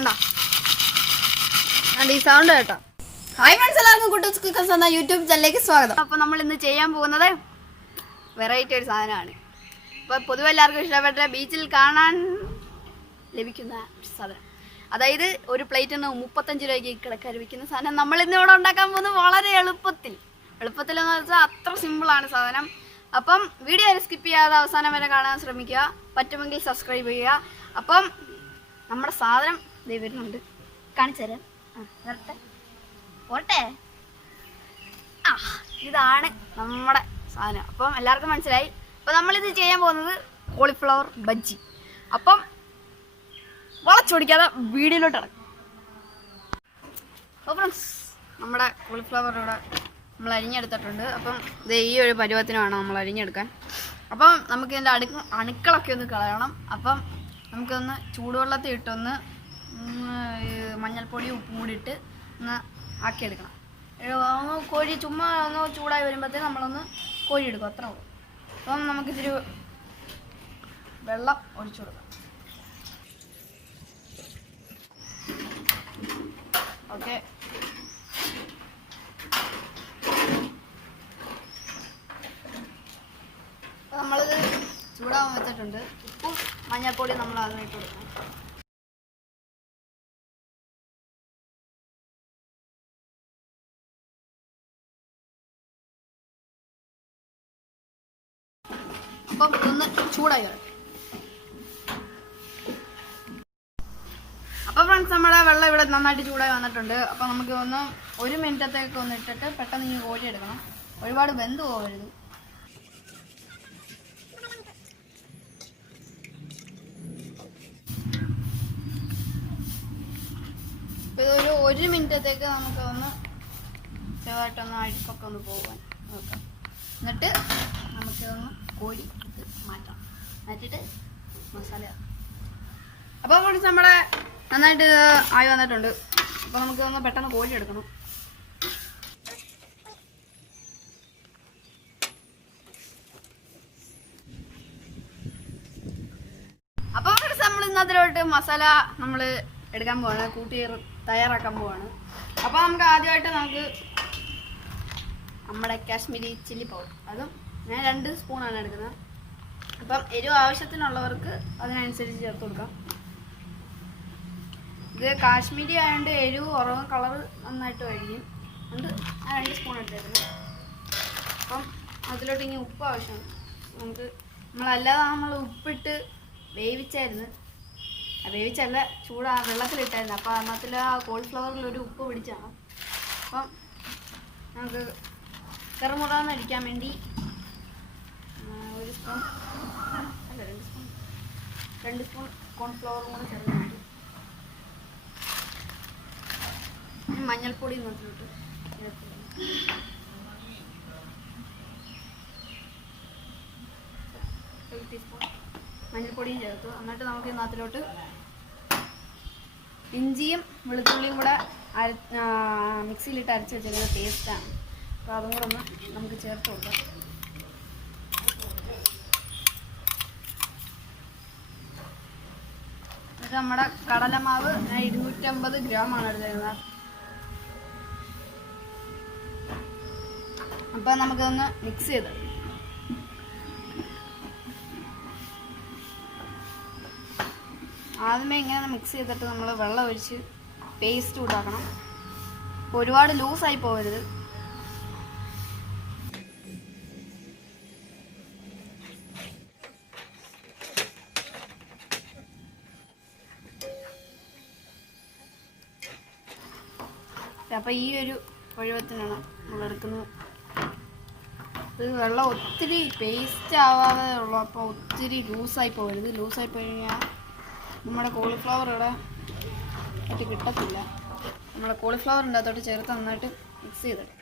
ഉണ്ടോ? ഈ സൗണ്ട് കേട്ടോ. ഹായ് ഫ്രണ്ട്സ്, എല്ലാവർക്കും കുട്ടൂസ് കുക്കേഴ്സ് എന്ന യൂട്യൂബ് ചാനലിലേക്ക് സ്വാഗതം. അപ്പോൾ നമ്മൾ ഇന്ന് ചെയ്യാൻ പോകുന്നത് വെറൈറ്റി ഒരു സാധനമാണ്. ഇപ്പോൾ പൊതുവെ എല്ലാവർക്കും ഇഷ്ടപ്പെട്ട ബീച്ചിൽ കാണാൻ ലഭിക്കുന്ന സാധനം, അതായത് ഒരു പ്ലേറ്റിന് 35 രൂപയ്ക്ക് കിടക്കാൻ ലഭിക്കുന്ന സാധനം നമ്മൾ ഇന്ന് ഇവിടെ ഉണ്ടാക്കാൻ പോകുന്നത് വളരെ എളുപ്പത്തിലെന്ന് വെച്ചാൽ അത്ര സിമ്പിളാണ് സാധനം. അപ്പം വീഡിയോ സ്കിപ്പ് ചെയ്യാതെ അവസാനം വരെ കാണാൻ ശ്രമിക്കുക, പറ്റുമെങ്കിൽ സബ്സ്ക്രൈബ് ചെയ്യുക. അപ്പം നമ്മുടെ സാധനം ദേ വരുന്നുണ്ട്, കാണിച്ചു തരാം. വരട്ടെ പോട്ടെ. ഇതാണ് നമ്മുടെ സാധനം. അപ്പം എല്ലാവർക്കും മനസ്സിലായി. അപ്പം നമ്മളിത് ചെയ്യാൻ പോകുന്നത് കോളിഫ്ലവർ ബജ്ജി. അപ്പം വളച്ചൊടിക്കാതെ വീഡിയോയിലോട്ട് ഇറങ്ങും. അപ്പോൾ ഫ്രണ്ട്സ്, നമ്മുടെ കോളിഫ്ലവർ ഇവിടെ നമ്മൾ അരിഞ്ഞെടുത്തിട്ടുണ്ട്. അപ്പം ഇത് ഈ ഒരു പരുവത്തിന് വേണം നമ്മൾ അരിഞ്ഞെടുക്കാൻ. അപ്പം നമുക്ക് ഇതിൻ്റെ അണുക്കളൊക്കെ ഒന്ന് കളയണം. അപ്പം നമുക്കൊന്ന് ചൂടുവെള്ളത്തിൽ ഇട്ടൊന്ന് മഞ്ഞൾപ്പൊടി ഉപ്പും കൂടി ഇട്ട് ഒന്ന് ആക്കിയെടുക്കണം. കോഴി ചുമ്മാ ഒന്ന് ചൂടായി വരുമ്പോഴത്തേക്ക് നമ്മളൊന്ന് കോഴി എടുക്കും, അത്ര ഉള്ളൂ. അപ്പം നമുക്കിച്ചിരി വെള്ളം ഒഴിച്ചു കൊടുക്കാം. ഓക്കെ, നമ്മളിത് ചൂടാവാൻ വെച്ചിട്ടുണ്ട്. ഉപ്പും മഞ്ഞൾപ്പൊടി നമ്മൾ അതിനിട്ട് കൊടുക്കണം. അപ്പം ഒന്ന് ചൂടായി വരട്ടെ. അപ്പം ഫ്രണ്ട്സ്, നമ്മുടെ വെള്ളം ഇവിടെ നന്നായിട്ട് ചൂടായി വന്നിട്ടുണ്ട്. അപ്പം നമുക്ക് ഒന്ന് 1 മിനിറ്റത്തേക്ക് ഒന്ന് ഇട്ടിട്ട് പെട്ടെന്ന് ഈ കോഴി എടുക്കണം. ഒരുപാട് വെന്ത് പോകരുത്. ഇതൊരു 1 മിനിറ്റത്തേക്ക് നമുക്ക് ഒന്ന് ചെറുതായിട്ടൊന്ന് അഴുക്കൊക്കെ ഒന്ന് പോകാൻ നോക്കാം. എന്നിട്ട് നമുക്കിതൊന്ന് കോഴി മാറ്റിയിട്ട് മസാല. അപ്പോൾ ഫ്രണ്ട്സ്, നമ്മുടെ നന്നായിട്ട് ആയി വന്നിട്ടുണ്ട്. അപ്പോൾ നമുക്കിതൊന്ന് പെട്ടെന്ന് കോഴി എടുക്കണം. അപ്പോൾ ഫ്രണ്ട്സ്, നമ്മൾ ഇന്നതിലോട്ട് മസാല നമ്മൾ എടുക്കാൻ പോവാണ്, കൂട്ടി തയ്യാറാക്കാൻ പോവാണ്. അപ്പോൾ നമുക്ക് ആദ്യമായിട്ട് നമ്മുടെ കാശ്മീരി ചില്ലി പൗഡർ, അതും ഞാൻ 2 സ്പൂണാണ് എടുക്കുന്നത്. അപ്പം എരിവ് ആവശ്യത്തിനുള്ളവർക്ക് അതിനനുസരിച്ച് ചേർത്ത് കൊടുക്കാം. ഇത് കാശ്മീരി ആയതുകൊണ്ട് എരിവ് കുറവും കളറ് നന്നായിട്ട് കഴിയും. അതുകൊണ്ട് ഞാൻ 2 സ്പൂൺ എടുത്തേക്കുന്നത്. അപ്പം അതിലോട്ട് ഇനി ഉപ്പ് ആവശ്യമാണ്. നമ്മളല്ലാതെ നമ്മൾ ഉപ്പിട്ട് വേവിച്ചായിരുന്നു, വേവിച്ചല്ല വെള്ളത്തിലിട്ടായിരുന്നു. അപ്പോൾ അതിനകത്തിൽ ആ കോളിഫ്ലവറിലൊരു ഉപ്പ് പിടിച്ചാണ്. അപ്പം നമുക്ക് ചെറുമുറാന്ന് അടിക്കാൻ വേണ്ടി 1 സ്പൂൺ അല്ല 2 സ്പൂൺ കോൺഫ്ലവറും കൂടെ ചേർക്കുന്നുണ്ട്. മഞ്ഞൾപ്പൊടി നോക്കിയിട്ട് 1 ടീസ്പൂൺ മഞ്ഞൾപ്പൊടിയും ചേർത്തു. എന്നിട്ട് നമുക്ക് ഇതിനകത്തിലോട്ട് ഇഞ്ചിയും വെളുത്തുള്ളിയും കൂടെ മിക്സിയിലിട്ട് അരച്ച് വെച്ചിരിക്കുന്ന പേസ്റ്റാണ്. അപ്പോൾ അതും കൂടെ ഒന്ന് നമുക്ക് ചേർത്ത് കൊടുക്കാം. ഇത് നമ്മുടെ കടലമാവ് 250 ഗ്രാമാണ് എടുത്തിരുന്നത്. അപ്പോൾ നമുക്കിതൊന്ന് മിക്സ് ചെയ്ത് ആദ്യമേ ഇങ്ങനെ മിക്സ് ചെയ്തിട്ട് നമ്മൾ വെള്ളം ഒഴിച്ച് പേസ്റ്റ് ഉണ്ടാക്കണം. ഒരുപാട് ലൂസായി പോകരുത്. അപ്പം ഈ ഒരു പരുവത്തിനാണ് നമ്മളെടുക്കുന്നത്. ഇത് വെള്ളം ഒത്തിരി പേസ്റ്റ് ആവാതെ ഉള്ളു. അപ്പോൾ ഒത്തിരി ലൂസായി പോകരുത്. ലൂസായി പോയി കഴിഞ്ഞാൽ നമ്മുടെ കോളിഫ്ലവർ ഇവിടെ ആയിട്ട് കിട്ടത്തില്ല. നമ്മുടെ കോളിഫ്ലവറിൻ്റെ അകത്തോട്ട് ചേർത്ത് നന്നായിട്ട് മിക്സ് ചെയ്തിട്ട്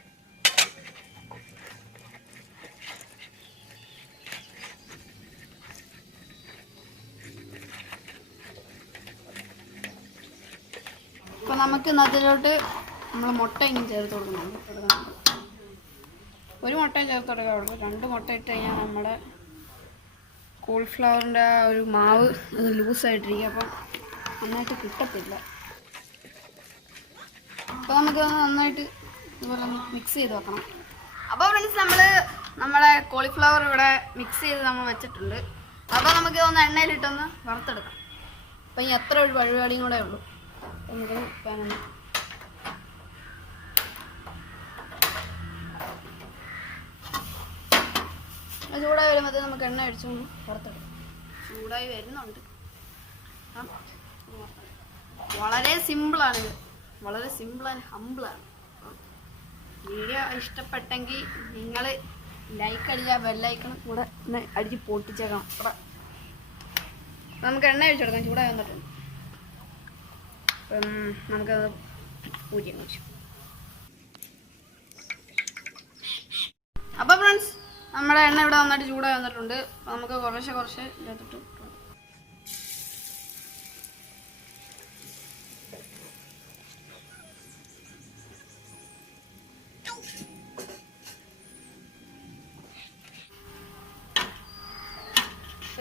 അപ്പോൾ നമുക്ക് അതിലോട്ട് നമ്മൾ മുട്ട ഇനി ചേർത്ത് കൊടുക്കുന്നുണ്ട്. 1 മുട്ട ചേർത്ത് കൊടുക്കാറുള്ളൂ. 2 മുട്ട ഇട്ട് കഴിഞ്ഞാൽ നമ്മുടെ കോളിഫ്ലവറിൻ്റെ ഒരു മാവ് ലൂസായിട്ടിരിക്കും. അപ്പം നന്നായിട്ട് കിട്ടത്തില്ല. അപ്പോൾ നമുക്ക് നന്നായിട്ട് ഇതുപോലെ മിക്സ് ചെയ്ത് വെക്കണം. അപ്പോൾ ഫ്രണ്ട്സ് നമ്മുടെ കോളിഫ്ലവർ ഇവിടെ മിക്സ് ചെയ്ത് നമ്മൾ വെച്ചിട്ടുണ്ട്. അപ്പോൾ നമുക്ക് ഇതൊന്ന് എണ്ണയിലിട്ടൊന്ന് വറുത്തെടുക്കാം. അപ്പം ഇനി എത്ര ഒരു പരിപാടിയും കൂടെ ഉള്ളൂ. നമുക്ക് പാനൊന്ന് ചൂടായി വരുമ്പോഴത്തേക്ക് നമുക്ക് എണ്ണ അടിച്ചൊന്ന് വറുത്തെടുക്കാം. ചൂടായി വരുന്നുണ്ട്. വളരെ സിമ്പിളാണിത്, വളരെ സിമ്പിൾ ആൻഡ് ഹമ്പിളാണ്. വീഡിയോ ഇഷ്ടപ്പെട്ടെങ്കിൽ നിങ്ങൾ ലൈക്ക് അടിച്ചാൽ ബെല്ലൈക്കണം കൂടെ ഒന്ന് അടിച്ച് പൊട്ടിച്ചേക്കണം. നമുക്ക് എണ്ണ ഒഴിച്ചെടുക്കാം. ചൂടായി വന്നിട്ടുണ്ട്. അപ്പം നമുക്കത് ഊറ്റിയും വെച്ചു. അപ്പോൾ ഫ്രണ്ട്സ് നമ്മുടെ എണ്ണ ഇവിടെ നന്നായിട്ട് ചൂടായി വന്നിട്ടുണ്ട്. അപ്പം നമുക്ക് കുറച്ച് ഇതിട്ടിട്ട്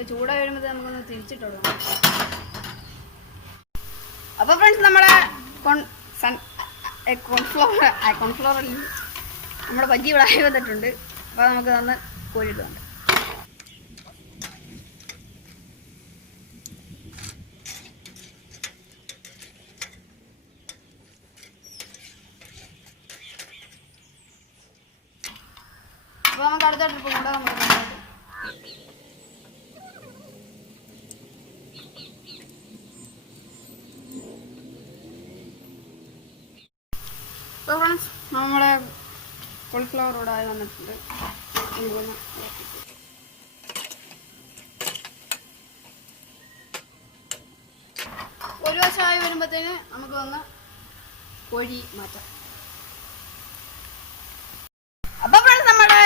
ചൂടായി വരുമ്പോൾ നമുക്കൊന്ന് തിരിച്ചിട്ടിടണം. അപ്പോൾ ഫ്രണ്ട്സ് നമ്മുടെ കോൺഫ്ലവർ നമ്മുടെ ബജ്ജി ഇവിടെ ആയി വന്നിട്ടുണ്ട്. അപ്പോൾ നമുക്ക് നന്ന് കോരിയിടുന്നുണ്ട്. അപ്പോൾ നമുക്ക് അടുത്ത ട്രിപ്പ് കൂടെ നമുക്ക് അപ്പോൾ ഫ്രണ്ട്സ് നമ്മുടെ കോളിഫ്ലവർ ഇവിടെ ആയി വന്നിട്ടുണ്ട്. ഒരു വശമായി വരുമ്പോഴത്തേന് നമുക്ക് വന്ന് കോഴി മാറ്റാം. അപ്പോൾ ഫ്രണ്ട്സ് നമ്മുടെ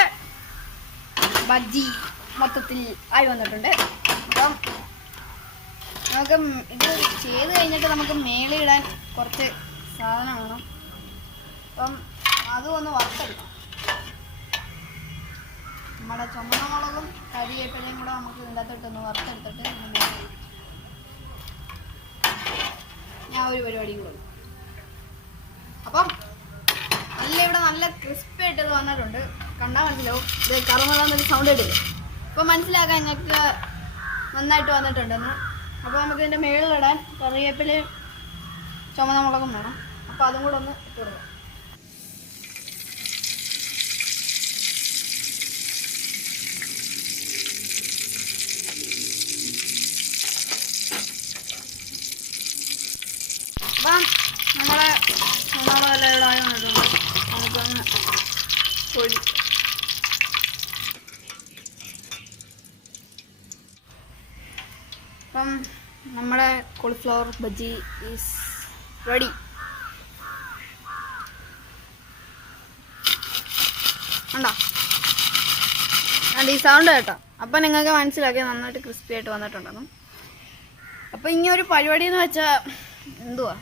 ബജ്ജി മൊത്തത്തിൽ ആയി വന്നിട്ടുണ്ട്. അപ്പം നമുക്ക് ഇത് ചെയ്ത് കഴിഞ്ഞിട്ട് നമുക്ക് മേളിടാൻ കുറച്ച് സാധനം വേണം. അപ്പം അതും ഒന്ന് വറുത്തെടുക്കണം. നമ്മുടെ ചുമന്ന മുളകും കരിവേപ്പിലയും കൂടെ നമുക്ക് ഇതിൻ്റെ അകത്തോട്ടൊന്ന് വറുത്തെടുത്തിട്ട് ഞാൻ ഒരു പരിപാടി കൂടെ. അപ്പം നല്ല ക്രിസ്പി ആയിട്ട് ഇത് വന്നിട്ടുണ്ട്. കണ്ടാൽ മനസ്സിലാവും. ഇത് കറുമുറാന്നൊരു സൗണ്ട് ഇട്ടില്ല. അപ്പം മനസ്സിലാക്കാൻ ഞങ്ങൾക്ക് നന്നായിട്ട് വന്നിട്ടുണ്ടെന്ന്. അപ്പോൾ നമുക്ക് ഇതിൻ്റെ മേളിലിടാൻ കറിവേപ്പിലയും ചുമന്ന മുളകും വേണം. അപ്പോൾ അതും കൂടെ ഒന്ന് ഇട്ട് കൊടുക്കാം. അപ്പം നമ്മുടെ മുളകെല്ലാം ഇവിടെ ആയി വന്നിട്ടുണ്ട്. നമുക്കൊന്ന് പൊടി അപ്പം നമ്മുടെ കോളിഫ്ലവർ ബജ്ജി ഈസ് റെഡി. ഉണ്ടോ ഈ സൗണ്ട് കേട്ടോ. അപ്പം നിങ്ങൾക്ക് മനസ്സിലാക്കി നന്നായിട്ട് ക്രിസ്പി ആയിട്ട് വന്നിട്ടുണ്ടെന്നും. അപ്പം ഇനി ഒരു പരിപാടി എന്ന് വെച്ചാൽ എന്തുവാ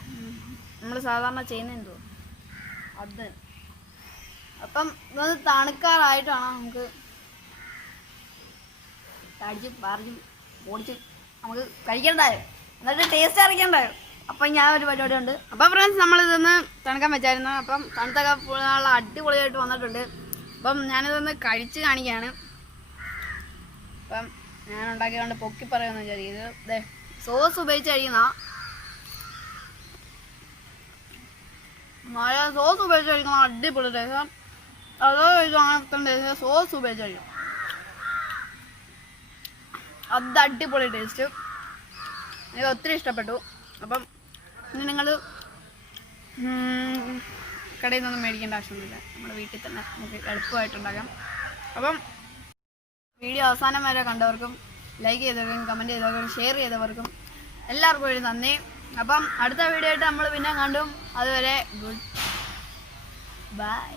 നമ്മൾ സാധാരണ ചെയ്യുന്നത് എന്തുവാ അത്. അപ്പം ഇതൊന്ന് തണുക്കാറായിട്ടാണ് നമുക്ക് കടിച്ച് പറിച്ചും പൊടിച്ച് നമുക്ക് കഴിക്കണ്ടായോ, എന്നിട്ട് ടേസ്റ്റ് അറിയിക്കണ്ടായോ. അപ്പം ഞാൻ ഒരു പരിപാടി ഉണ്ട്. അപ്പം ഫ്രണ്ട്സ് നമ്മളിതൊന്ന് തണുക്കാൻ വെച്ചായിരുന്നു. അപ്പം തണുത്തൊക്കെ നല്ല അടിപൊളിയായിട്ട് വന്നിട്ടുണ്ട്. അപ്പം ഞാനിതൊന്ന് കഴിച്ച് കാണിക്കുകയാണ്. അപ്പം ഞാൻ ഉണ്ടാക്കിയതുകൊണ്ട് പൊക്കി പറയുമെന്ന് വിചാരിക്കുന്നത്. ഇതേ സോസ് ഉപയോഗിച്ച് കഴിക്കുന്ന സോസ് ഉപയോഗിച്ച് കഴിക്കുന്ന അടിപൊളി ടേസ്റ്റ്. അതോ ഇത് അങ്ങനത്തെ സോസ് ഉപയോഗിച്ച് കഴിക്കും. അത് അടിപൊളി ടേസ്റ്റ്. എനിക്ക് ഒത്തിരി ഇഷ്ടപ്പെട്ടു. അപ്പം ഇനി നിങ്ങൾ കടയിൽ നിന്നൊന്നും മേടിക്കേണ്ട ആവശ്യമൊന്നുമില്ല. നമ്മുടെ വീട്ടിൽ തന്നെ നമുക്ക് എളുപ്പമായിട്ടുണ്ടാക്കാം. അപ്പം വീഡിയോ അവസാനം വരെ കണ്ടവർക്കും ലൈക്ക് ചെയ്തവർക്കും കമൻറ്റ് ചെയ്തവർക്കും ഷെയർ ചെയ്തവർക്കും എല്ലാവർക്കും ഒരു നന്ദി. അപ്പം അടുത്ത വീഡിയോ ആയിട്ട് നമ്മൾ പിന്നെ കണ്ടും. അതുവരെ ഗുഡ് ബൈ.